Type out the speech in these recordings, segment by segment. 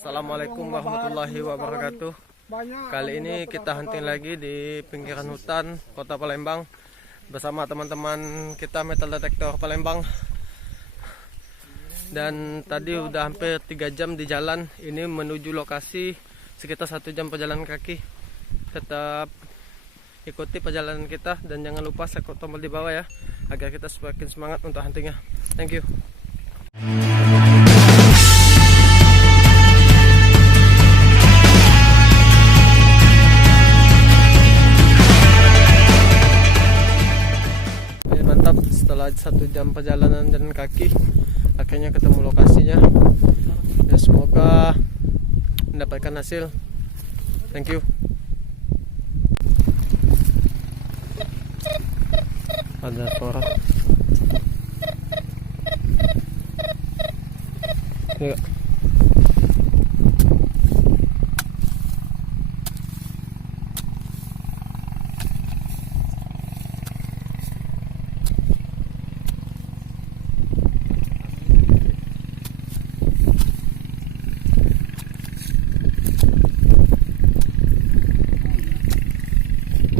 Assalamualaikum warahmatullahi wabarakatuh. Kali ini kita hunting lagi di pinggiran hutan Kota Palembang bersama teman-teman kita Metal Detector Palembang. Dan tadi udah hampir 3 jam di jalan ini menuju lokasi, sekitar 1 jam perjalanan kaki. Tetap ikuti perjalanan kita dan jangan lupa sekut tombol di bawah ya, agar kita semakin semangat untuk huntingnya. Thank you. Mantap, setelah 1 jam perjalanan jalan kaki akhirnya ketemu lokasinya ya, semoga mendapatkan hasil. Thank you. Ada suara ya.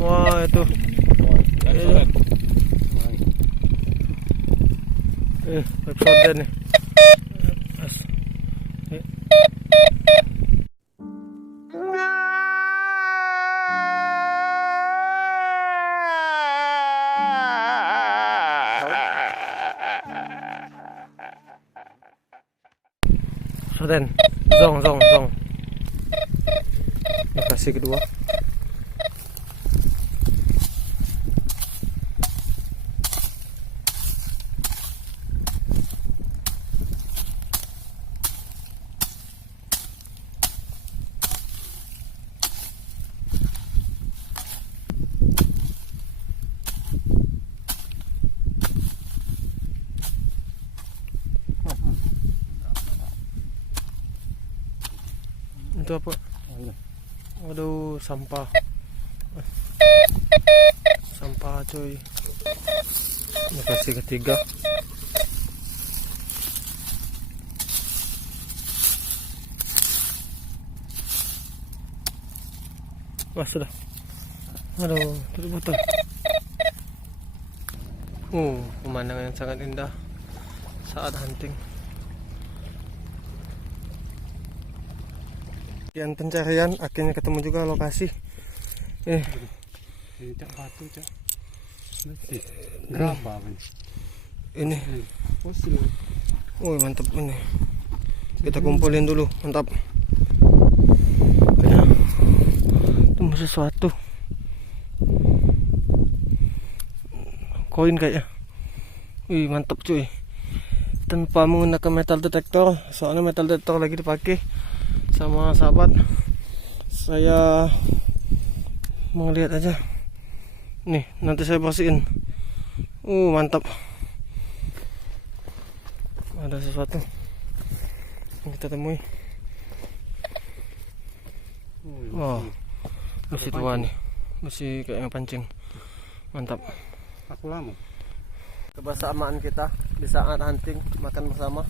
Wah itu episode nih. Soden, zong. Lokasi kedua. Itu apa? Waduh, sampah. Sampah cuy. Lokasi ketiga. Wah sudah. Aduh, tutup botol. Pemandangan yang sangat indah saat hunting. Sekian pencarian, akhirnya ketemu juga lokasi. Batu, Cak. Gerabah Ini. Mantap ini. Kita kumpulin dulu, mantap. Kayaknya temu sesuatu. Koin kayaknya. Mantap cuy. Tanpa menggunakan metal detector, soalnya metal detector lagi dipakai sama sahabat. Saya mau lihat aja. Nih, nanti saya bersihin. Mantap. Ada sesuatu yang kita temui. Masih tua nih. Masih kayak pancing. Mantap. Aku lama. Kebersamaan kita di saat hunting, makan bersama.